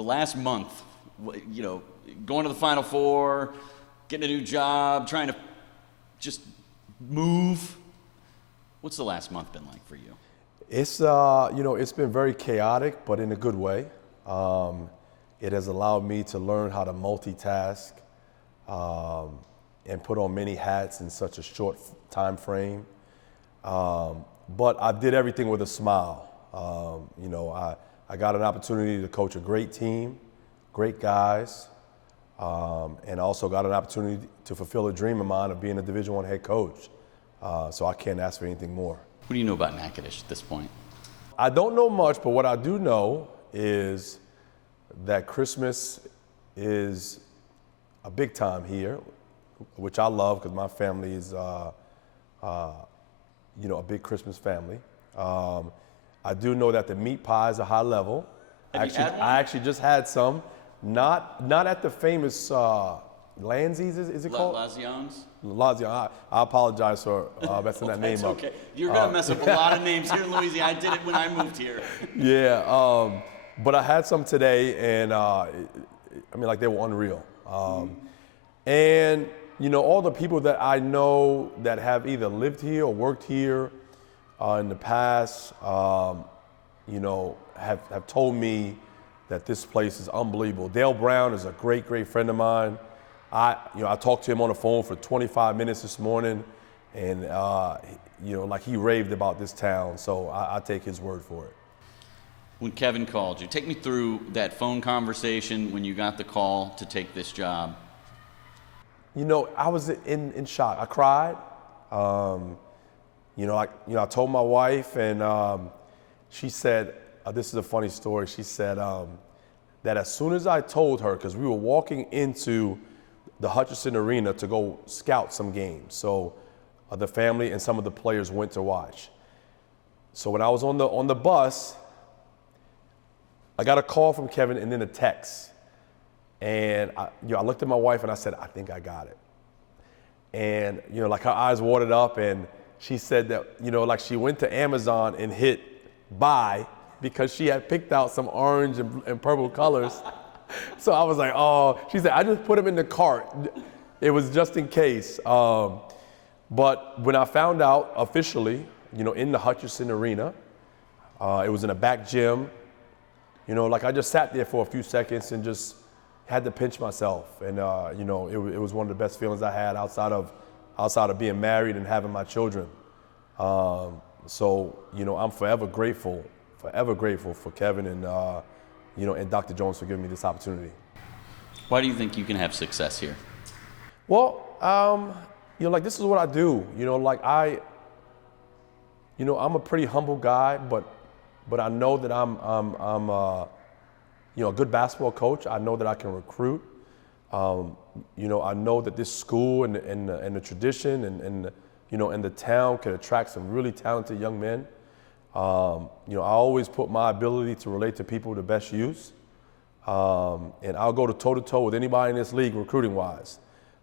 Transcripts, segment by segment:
the last month, going to the Final Four, getting a new job, trying to just move. What's the last month been like for you? It's it's been very chaotic, but in a good way. It has allowed me to learn how to multitask and put on many hats in such a short time frame. But I did everything with a smile. I got an opportunity to coach a great team, great guys, and also got an opportunity to fulfill a dream of mine of being a Division I head coach. So I can't ask for anything more. What do you know about Natchitoches at this point? I don't know much, but what I do know is that Christmas is a big time here, which I love because my family is, a big Christmas family. I do know that the meat pie is a high level. Have you had one? I actually just had some, not at the famous Lanzi's, is it called? Lazions? Lazion. I apologize for messing that name up. Okay. You're going to mess up a lot of names here in Louisiana. I did it when I moved here. Yeah, but I had some today, and they were unreal. And, all the people that I know that have either lived here or worked here in the past, have told me that this place is unbelievable. Dale Brown is a great, great friend of mine. I talked to him on the phone for 25 minutes this morning, and he raved about this town. So I take his word for it. When Kevin called you, take me through that phone conversation when you got the call to take this job. I was in shock. I cried. I told my wife, and she said, this is a funny story. She said that as soon as I told her, because we were walking into the Hutchinson Arena to go scout some games. So the family and some of the players went to watch. So when I was on the bus, I got a call from Kevin and then a text. And I looked at my wife and I said, I think I got it. And, her eyes watered up, and she said that, she went to Amazon and hit buy because she had picked out some orange and purple colors. So I was like, oh, she said, I just put them in the cart. It was just in case. But when I found out officially, in the Hutchinson Arena, it was in a back gym, I just sat there for a few seconds and just had to pinch myself. And, it was one of the best feelings I had outside of being married and having my children. So, I'm forever grateful for Kevin and Dr. Jones for giving me this opportunity. Why do you think you can have success here? Well, this is what I do. I'm a pretty humble guy, but I know that I'm a good basketball coach. I know that I can recruit. I know that this school and the tradition and the town can attract some really talented young men. I always put my ability to relate to people to best use. And I'll go toe-to-toe with anybody in this league recruiting-wise.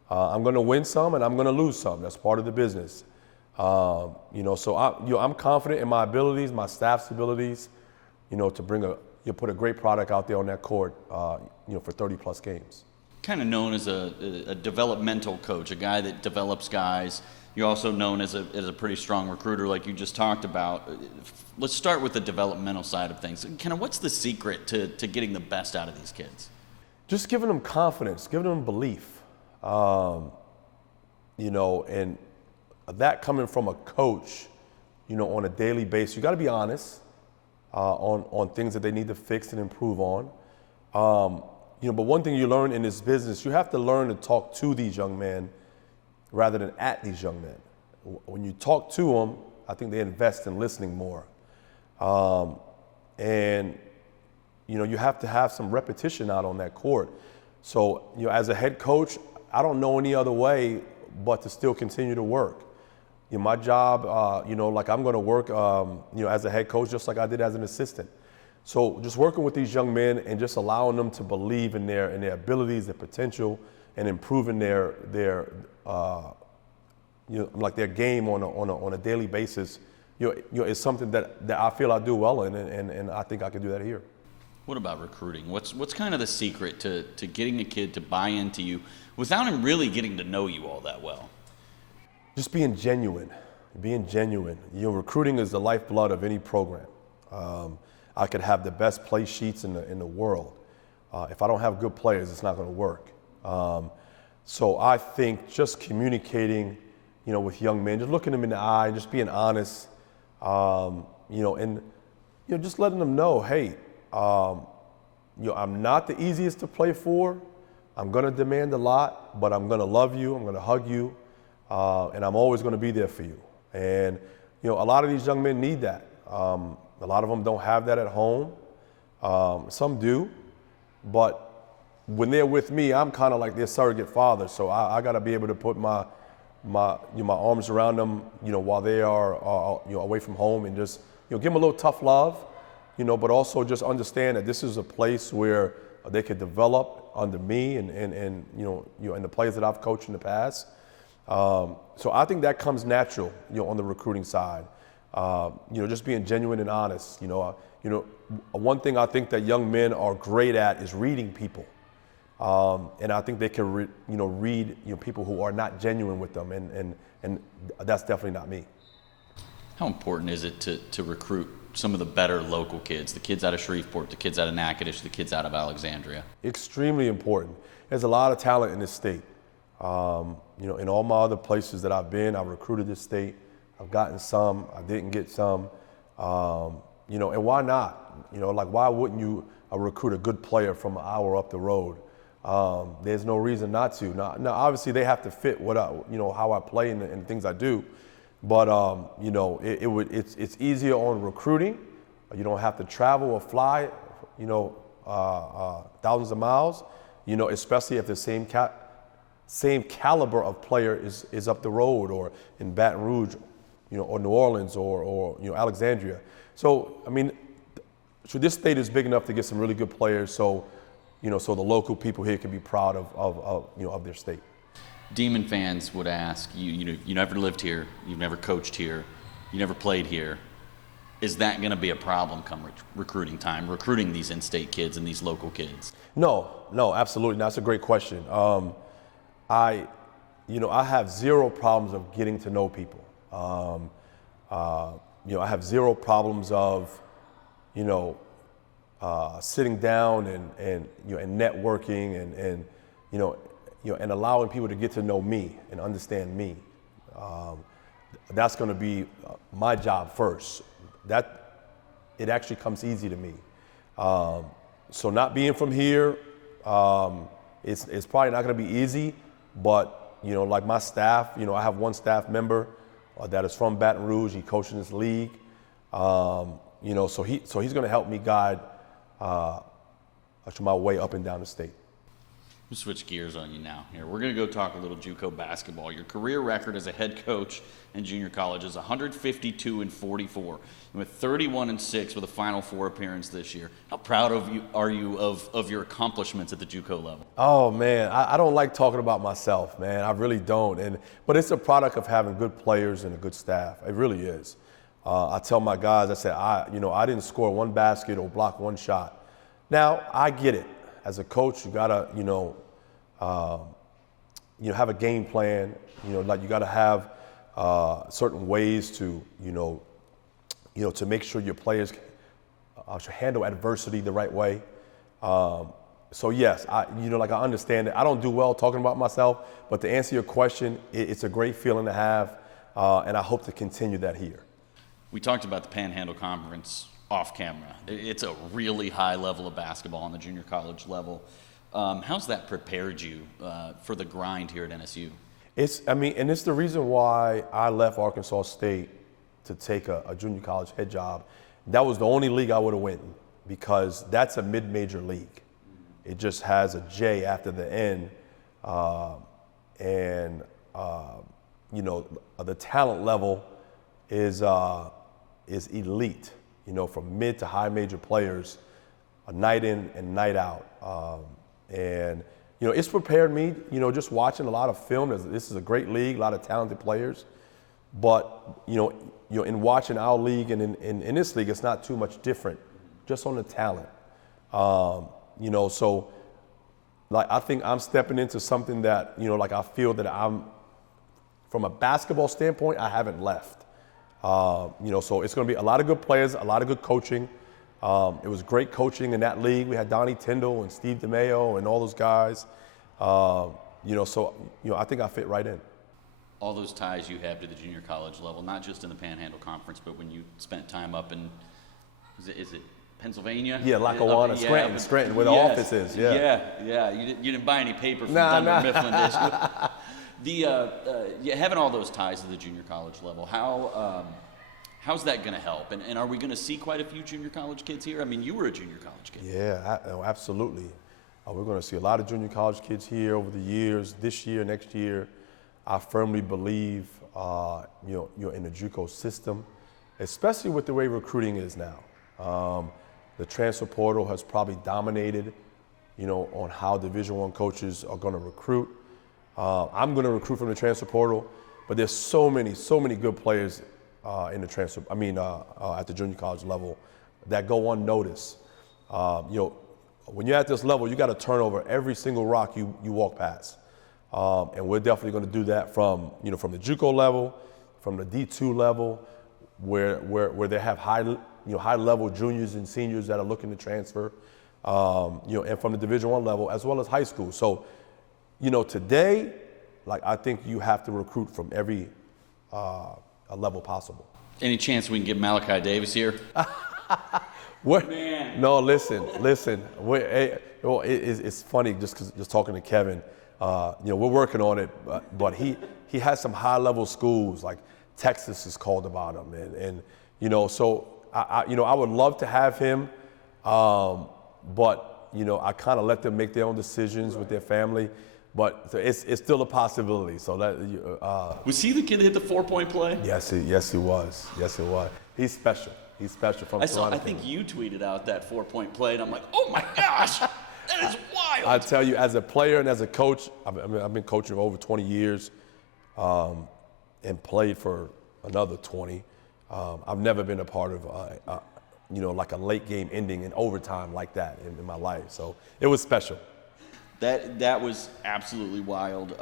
I'm going to win some and I'm going to lose some. That's part of the business. So I'm confident in my abilities, my staff's abilities, to put a great product out there on that court, for 30-plus games. Kind of known as a developmental coach, a guy that develops guys. You're also known as a pretty strong recruiter, like you just talked about. Let's start with the developmental side of things. Kind of what's the secret to getting the best out of these kids? Just giving them confidence, giving them belief. And that coming from a coach, on a daily basis. You got to be honest on things that they need to fix and improve on. But one thing you learn in this business, you have to learn to talk to these young men rather than at these young men. When you talk to them, I think they invest in listening more. You have to have some repetition out on that court. So, as a head coach, I don't know any other way but to still continue to work. My job, I'm going to work, as a head coach just like I did as an assistant. So just working with these young men and just allowing them to believe in their abilities, their potential, and improving their game on a daily basis, is something that I feel I do well in, and I think I can do that here. What about recruiting? What's kind of the secret to getting a kid to buy into you without him really getting to know you all that well? Just being genuine. Being genuine. Recruiting is the lifeblood of any program. I could have the best play sheets in the world. If I don't have good players, it's not going to work. So I think just communicating, with young men, just looking them in the eye, just being honest, and just letting them know, hey, I'm not the easiest to play for. I'm going to demand a lot, but I'm going to love you. I'm going to hug you, and I'm always going to be there for you. And a lot of these young men need that. A lot of them don't have that at home. Some do, but when they're with me, I'm kind of like their surrogate father. So I got to be able to put my arms around them, while they are away from home, and just give them a little tough love, but also just understand that this is a place where they could develop under me and the players that I've coached in the past. So I think that comes natural, on the recruiting side. Just being genuine and honest. One thing I think that young men are great at is reading people. And I think they can read people who are not genuine with them, and that's definitely not me. How important is it to recruit some of the better local kids, the kids out of Shreveport, the kids out of Natchitoches, the kids out of Alexandria? Extremely important. There's a lot of talent in this state. In all my other places that I've been, I've recruited this state. I've gotten some, I didn't get some. And why not? Why wouldn't you recruit a good player from an hour up the road? There's no reason not to. Now obviously they have to fit how I play and the things I do. But it's easier on recruiting. You don't have to travel or fly, thousands of miles. Especially if the same caliber of player is up the road or in Baton Rouge, or New Orleans or Alexandria. So this state is big enough to get some really good players. So the local people here can be proud of their state. Demon fans would ask, you never lived here, you've never coached here, you never played here. Is that going to be a problem come recruiting time, recruiting these in-state kids and these local kids? No, absolutely. That's a great question. I have zero problems of getting to know people. I have zero problems of, sitting down and networking and allowing people to get to know me and understand me. That's going to be my job first. It actually comes easy to me. So not being from here, it's probably not going to be easy, but like my staff, I have one staff member that is from Baton Rouge. He coaches in this league. So he's going to help me guide my way up and down the state. We'll switch gears on you now. Here, we're going to go talk a little JUCO basketball. Your career record as a head coach in junior college is 152-44, and with 31-6 with a Final Four appearance this year. How proud are you of your accomplishments at the JUCO level? Oh man, I don't like talking about myself, man. I really don't. But it's a product of having good players and a good staff. It really is. I tell my guys, I said, I didn't score one basket or block one shot. Now I get it. As a coach, you gotta, have a game plan. You gotta have certain ways to, to make sure your players should handle adversity the right way. So yes, I understand it. I don't do well talking about myself, but to answer your question, it's a great feeling to have, and I hope to continue that here. We talked about the Panhandle Conference off camera. It's a really high level of basketball on the junior college level. How's that prepared you for the grind here at NSU? And it's the reason why I left Arkansas State to take a junior college head job. That was the only league I would have went in, because that's a mid-major league. It just has a J after the N, the talent level is elite. From mid to high major players, a night in and night out. It's prepared me, just watching a lot of film. This is a great league, a lot of talented players. But, in watching our league and in this league, it's not too much different, just on the talent. So like I think I'm stepping into something that, like I feel that I'm, from a basketball standpoint, I haven't left. So it's going to be a lot of good players, a lot of good coaching. It was great coaching in that league. We had Donnie Tyndall and Steve DeMayo and all those guys. I think I fit right in. All those ties you have to the junior college level, not just in the Panhandle Conference, but when you spent time up in, is it Pennsylvania? Yeah, Lackawanna, Scranton, where the office is. Yeah. You didn't buy any paper from Dunder Mifflin, did you? Having all those ties to the junior college level, how's that going to help? And are we going to see quite a few junior college kids here? I mean, you were a junior college kid. Yeah, absolutely. We're going to see a lot of junior college kids here over the years, this year, next year. I firmly believe, in the JUCO system, especially with the way recruiting is now. The transfer portal has probably dominated, on how Division I coaches are going to recruit. I'm going to recruit from the transfer portal, but there's so many good players in the transfer. At the junior college level that go unnoticed. When you're at this level, you got to turn over every single rock you walk past. And we're definitely going to do that from the JUCO level, from the D2 level, where they have high level juniors and seniors that are looking to transfer, and from the Division I level as well as high school. So, today, I think you have to recruit from every level possible. Any chance we can get Malachi Davis here? Man. No, listen. It's funny just talking to Kevin. We're working on it, but he has some high-level schools like Texas is called about him, and so I would love to have him, but I kind of let them make their own decisions with their family, but it's still a possibility. So that was he the kid that hit the 4-point play? Yes, he was. He's special. He's special from Toronto. I think you tweeted out that 4-point play, and I'm like, oh my gosh. That is wild. I tell you, as a player and as a coach, I've been coaching for over 20 years and played for another 20. I've never been a part of, like a late game ending in overtime like that in my life. So it was special. That was absolutely wild.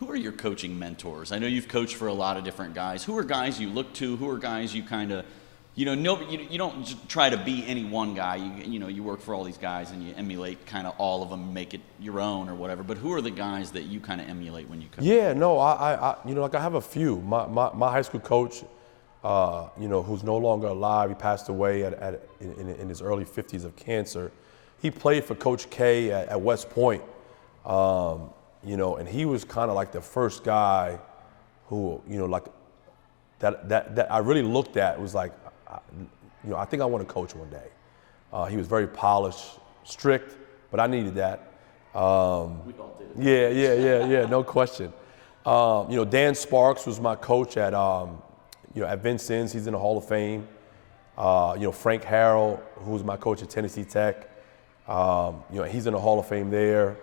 Who are your coaching mentors? I know you've coached for a lot of different guys. Who are guys you look to? Who are guys you kind of, you don't just try to be any one guy. You work for all these guys and you emulate kind of all of them, make it your own or whatever. But who are the guys that you kind of emulate when you coach? Yeah, no, I have a few. My high school coach, who's no longer alive. He passed away in his early 50s of cancer. He played for Coach K at West Point, and he was kind of like the first guy who, that I really looked at. It was like, I think I want to coach one day. He was very polished, strict, but I needed that. We all did. Yeah, no question. Dan Sparks was my coach at Vincennes. He's in the Hall of Fame. Frank Harrell, who was my coach at Tennessee Tech. He's in the Hall of Fame there.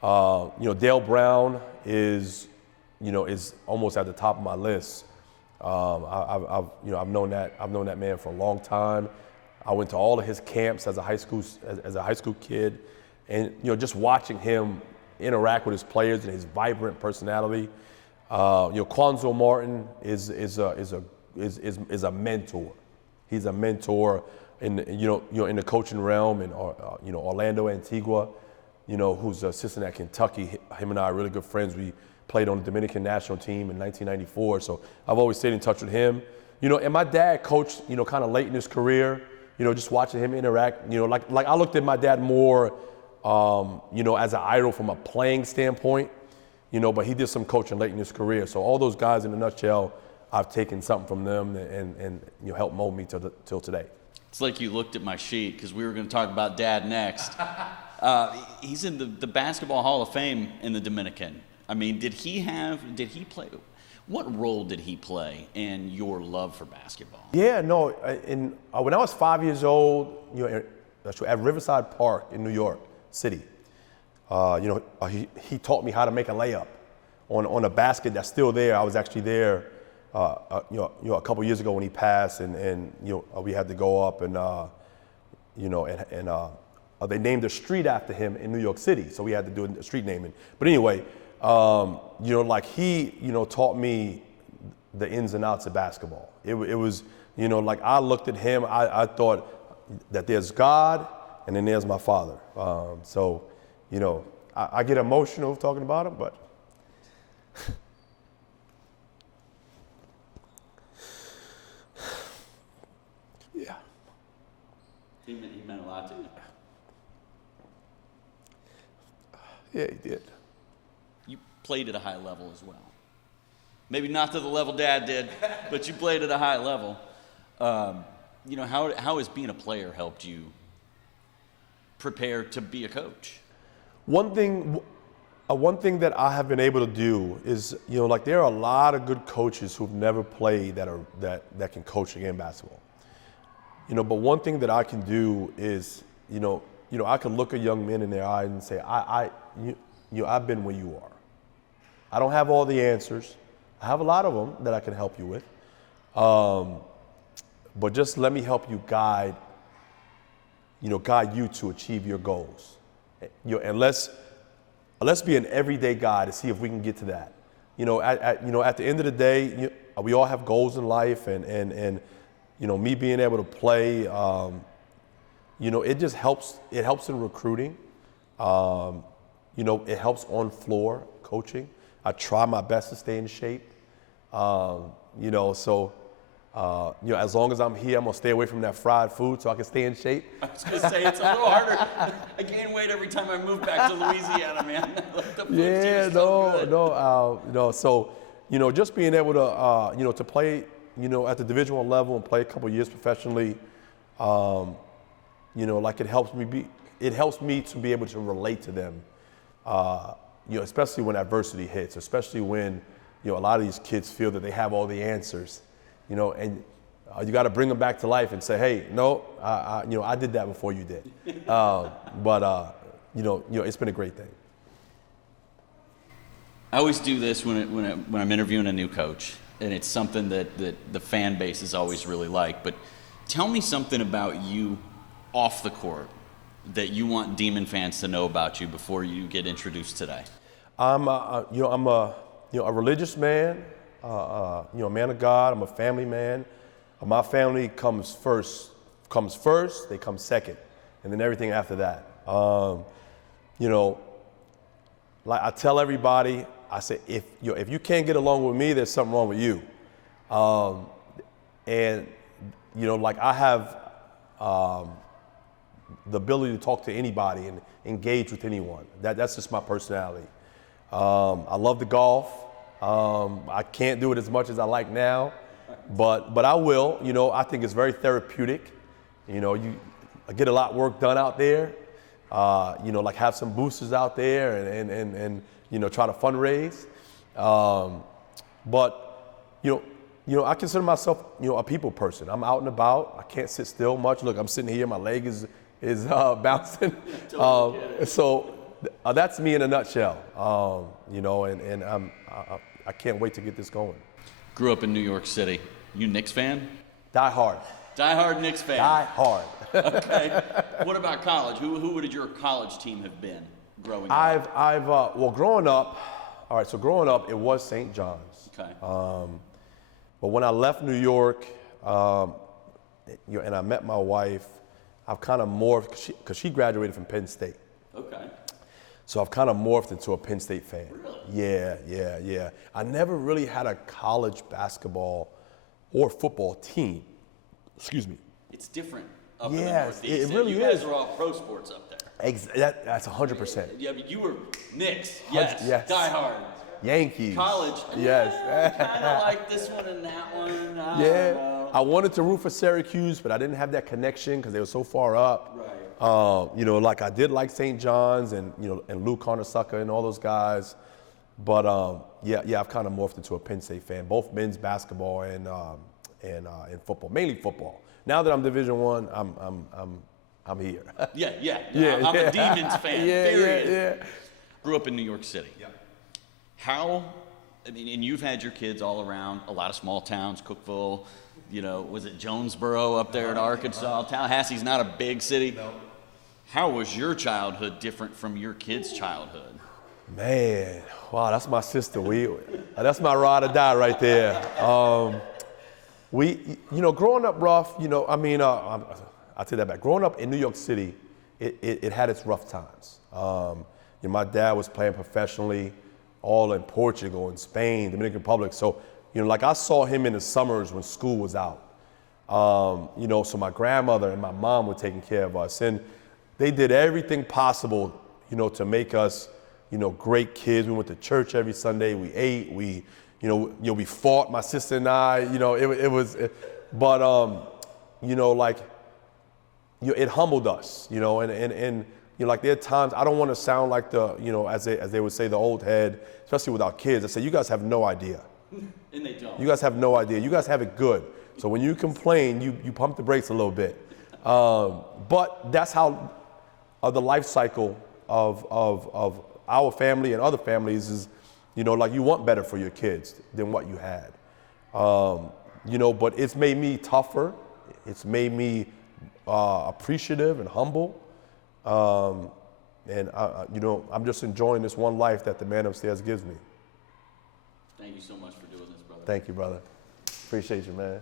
Dale Brown is almost at the top of my list. I've known that man for a long time. I went to all of his camps as a high school kid, and just watching him interact with his players and his vibrant personality. Quanzo Martin is a mentor. He's a mentor in the coaching realm, and Orlando Antigua, who's an assistant at Kentucky. Him and I are really good friends. We played on the Dominican national team in 1994, so I've always stayed in touch with him. And my dad coached, kind of late in his career. Just watching him interact. Like I looked at my dad more, as an idol from a playing standpoint. But he did some coaching late in his career. So all those guys, in a nutshell, I've taken something from them and helped mold me till today. It's like you looked at my sheet because we were going to talk about Dad next. He's in the Basketball Hall of Fame in the Dominican. I mean, did he play? What role did he play in your love for basketball? Yeah, no. When I was 5 years old, at Riverside Park in New York City, he taught me how to make a layup on a basket that's still there. I was actually there, a couple years ago when he passed, and we had to go up and they named a street after him in New York City, so we had to do a street naming. But anyway, like he, taught me the ins and outs of basketball. It was, like I looked at him, I thought that there's God and then there's my father. So, I get emotional talking about him, but. Yeah. He meant a lot to you. Yeah, he did. You played at a high level as well. Maybe not to the level Dad did, but you played at a high level. How has being a player helped you prepare to be a coach? One thing that I have been able to do is, like there are a lot of good coaches who've never played that can coach again basketball. But one thing that I can do is, I can look a young man in their eyes and say, I've been where you are. I don't have all the answers. I have a lot of them that I can help you with. But just let me help you guide you to achieve your goals. And let's be an everyday guy to see if we can get to that. At the end of the day, we all have goals in life, and me being able to play, it just helps. It helps in recruiting. It helps on floor coaching. I try my best to stay in shape. As long as I'm here, I'm gonna stay away from that fried food so I can stay in shape. I was gonna say it's a little harder. I gain weight every time I move back to Louisiana, man. The food's here so good. So just being able to to play at the Division I level and play a couple years professionally, like it helps me to be able to relate to them. Especially when adversity hits, especially when a lot of these kids feel that they have all the answers, and you got to bring them back to life and say, hey, no, I did that before you did. It's been a great thing. I always do this when I'm interviewing a new coach, and it's something that the fan base is always really like. But tell me something about you off the court that you want Demon fans to know about you before you get introduced today. I'm a religious man, a man of God. I'm a family man. My family comes first. They come second, and then everything after that. Like I tell everybody, I say if you can't get along with me, there's something wrong with you. Like I have the ability to talk to anybody and engage with anyone. That's just my personality. I love to golf. I can't do it as much as I like now, but I will. I think it's very therapeutic. You get a lot of work done out there. Like have some boosters out there and try to fundraise. I consider myself a people person. I'm out and about. I can't sit still much. Look, I'm sitting here. My leg is bouncing. That's me in a nutshell. I can't wait to get this going. Grew up in New York City. You Knicks fan? Die hard. Die hard Knicks fan. Die hard. Okay. What about college? Who would your college team have been growing up? Growing up, growing up, it was St. John's. Okay. But when I left New York, and I met my wife, I've kind of morphed, because she graduated from Penn State. Okay. So I've kind of morphed into a Penn State fan. Really? Yeah. I never really had a college basketball or football team. Excuse me. It's different up in the Yes, Northeast. it really you is. guys are all pro sports up there. That's 100%. Yeah, but you were Knicks. Yes. Yes. Die hard. Yankees. College. Yes. Kind of like this one and that one. I Yeah. don't know. I wanted to root for Syracuse, but I didn't have that connection because they were so far up. Right. Like I did like St. John's and Lou Carnesecca and all those guys. But I've kind of morphed into a Penn State fan, both men's basketball and football, mainly football. Now that I'm Division I, I'm here. Yeah. I'm a Demons fan. Period. Yeah. Grew up in New York City. And you've had your kids all around, a lot of small towns, Cookeville, was it Jonesboro up there in Arkansas? Tallahassee's not a big city. No. How was your childhood different from your kids' childhood? Man, wow, that's my sister. That's my ride or die right there. Growing up rough, I'll take that back. Growing up in New York City, it had its rough times. My dad was playing professionally all in Portugal and Spain, Dominican Republic. So, I saw him in the summers when school was out. So my grandmother and my mom were taking care of us. And they did everything possible, to make us, great kids. We went to church every Sunday. We ate. We fought, my sister and I. It humbled us. And there are times I don't want to sound like as they would say, the old head, especially with our kids. I say, you guys have no idea. And they don't. You guys have no idea. You guys have it good. So when you complain, you pump the brakes a little bit. But that's how the life cycle of our family and other families is, you want better for your kids than what you had. But it's made me tougher. It's made me appreciative and humble. I'm just enjoying this one life that the man upstairs gives me. Thank you so much for doing this, brother. Thank you, brother. Appreciate you, man.